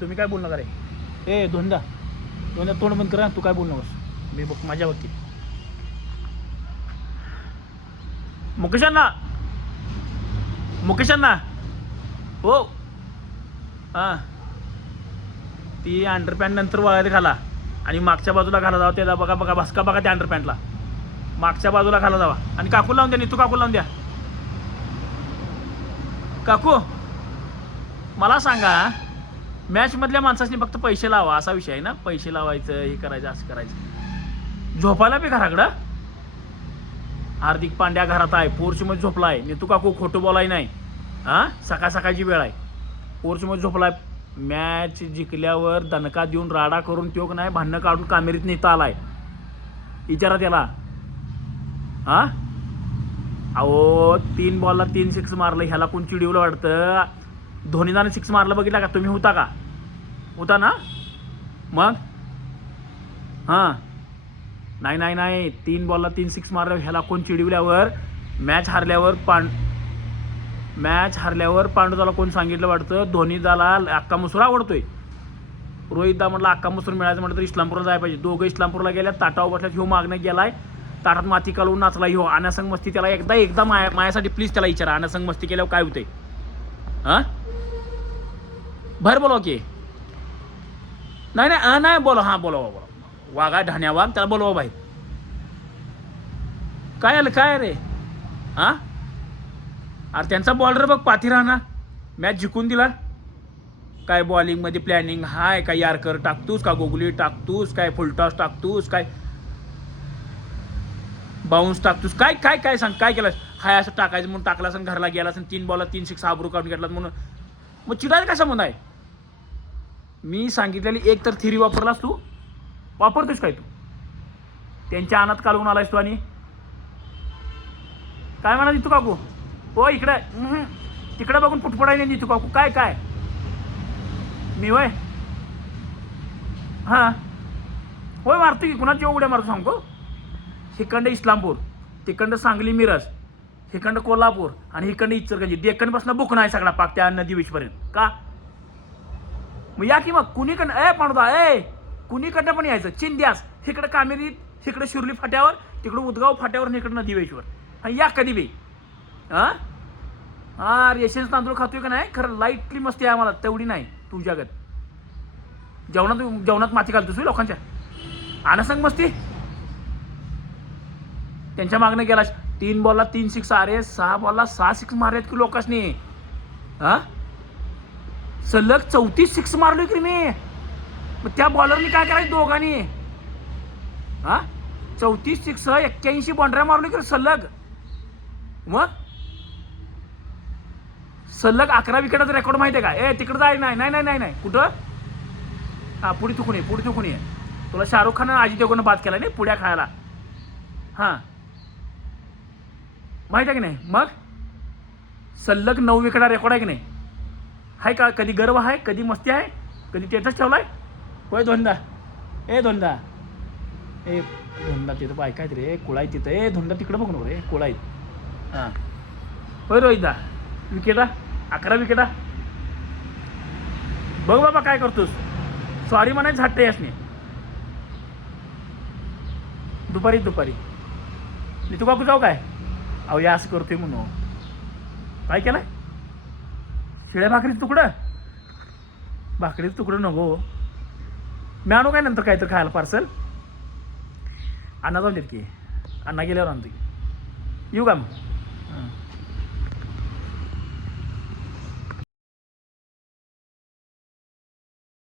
तुम्ही काय बोलणार रे ए धोंदा धोंदा तोंड बंद करा तू काय बोलणार? मी बघ माझ्या बघते मुकेशांना मुकेशांना हो. हां. ती अंडरपॅन्ट नंतर वळायला घाला. आणि मागच्या बाजूला घाला जावा त्याला बघा बघा भस्का बघा त्या अंडरपॅन्टला मागच्या बाजूला घाला जावा. आणि काकू लावून द्या नीतू काकू लावून द्या. काकू मला सांगा मॅचमधल्या माणसाने फक्त पैसे लावा असा विषय आहे ना? पैसे लावायचं हे करायचं असं करायचं. झोपायला बी घराकडं? हार्दिक पांड्या घरात आहे पोर्चमध्ये झोपलाय. नीतू काकू खोटं बोलाय नाही. हां? सकाळ सकाळची वेळ आहे. पोर्चमध्ये झोपलाय. मॅच जिंकल्यावर दणका देऊन राडा करून तो नाही भांडणं काढून कामेरीत नेता आलाय. विचारा त्याला. हा? अहो तीन बॉलला तीन सिक्स मारलं ह्याला कोण चिडीवलं वाटतं? धोनीदानं सिक्स मारलं बघितला का? तुम्ही होता का? होता ना? मग? हां. नाही नाही नाही. तीन बॉलला तीन सिक्स मारलं ह्याला कोण चिडविल्यावर? मॅच हारल्यावर पांड मॅच हारल्यावर पांडुदाला कोण सांगितलं वाटतं? धोनीदाला अक्का मसूर आवडतोय. रोहितदा म्हटलं अक्का मसूर मिळायचं म्हटलं तर इस्लामपूरला जायला पाहिजे. दोघं इस्लामपूरला गेल्या ताटावर बसल्यात ह्यो मागणं गेलाय. ताटात माती काढून नाचला ह्यो. अनासंग मस्ती त्याला एकदा एकदा माया मायासाठी प्लीज त्याला विचारा. अनासंग मस्ती केल्यावर काय होतंय? हां? भर बोलवा की. नाही नाही हा नाही बोला हां बोलवा बोला वाघा ढाण्या वाघ त्याला बोलवा भाई काय आलं काय रे? हां? अरे त्यांचा बॉलर बघ पाठी राहणार मॅच जिंकून दिला. काय बॉलिंगमध्ये प्लॅनिंग हाय काय यारकर टाकतोस का गोगुली टाकतोस काय फुलटॉस टाकतोस काय बाउन्स टाकतोस. काय काय काय सांग काय केलं हाय असं टाकायचं म्हणून टाकला असं घरला गेला असं तीन बॉलला तीन सिक्स आबरू काढून घेतला म्हणून. मग चिडायला कसा म्हणून आहे? मी सांगितलेली एक तर थिरी वापरलास तू. वापरतोस काय तू? त्यांच्या अनात कालवून आलायस तू आणि? काय म्हणा तू काकू? हो इकडे तिकडं तिकडे बघून फुटफुटायला नाही तू काकू. काय काय? मी वय हां. होय मारतो की. कुणाची उड्या मारतो सांगतो हिकंड इस्लामपूर. तिकंड सांगली मिरज. हिकंड कोल्हापूर आणि हिकंड इचलकरंजी. डेक्कनपासून बुक आहे सगळा पाक त्या नदी बीचपर्यंत का? मग या की मग? कुणीकडनं? ए पाणदा ए कुणीकडनं पण यायचं? चिंद्यास इकडं कामेरीत हिकडं शिरली फाट्यावर तिकडं उदगाव फाट्यावर आणि इकडं नदी बीचवर आणि या कधी बी? हां हा रेशन्स तांदूळ खातोय का नाही? खरं लाईटली मस्ती आहे आम्हाला. तेवढी नाही. तुझ्यागत जेवणात जेवणात माती घालतोस लोकांच्या? आणा सांग मस्ती? त्यांच्या मागणं गेला तीन बॉलला तीन सिक्स अरे सहा बॉलला सहा सिक्स मारलेत की लोकांनी हा? सलग चौतीस सिक्स मारलो की मी? मग त्या बॉलरनी काय करायचं दोघांनी? हा? चौतीस सिक्स एक्क्याऐंशी बॉन्ड्र्या मारलो की रे सलग? मग? सलग अकरा विकेटाचा रेकॉर्ड माहिती आहे का? ए तिकडं जाय नाही नाही नाही नाही नाही. कुठं? हा पुढे तू ये पुढे तू ये. तुला शाहरुख खान अजित देवगणनं बाद केला नाही पुढ्या खायला हां. माहीत आहे की नाही? मग? सल्लग नऊ विकेटा रेकॉर्ड आहे की नाही? आहे का? कधी गर्व आहे कधी मस्ती आहे कधी तेटच ठेवला आहे होय धोंदा ए धोंदा ए धोंदा तिथं बाय काय रे. कुळाय तिथं. ए धोंदा तिकडं बघ नको रे. कुळाय हां. होय रोहितदा. विकेटा. अकरा विकेटा. बघ बाबा काय करतोस. सॉरी म्हणायचं झाटते यासने दुपारी दुपारी. मी तू जाऊ काय? अहो या असं करतोय म्हणून. काय केलंय? शिळ्या भाकरीचं तुकडं? भाकरीचं तुकडं नको. मी आणू काय नंतर काहीतरी खायला पार्सल अण्णा जाऊन देत की. अण्णा गेल्यावर आणतो की. येऊ का मग?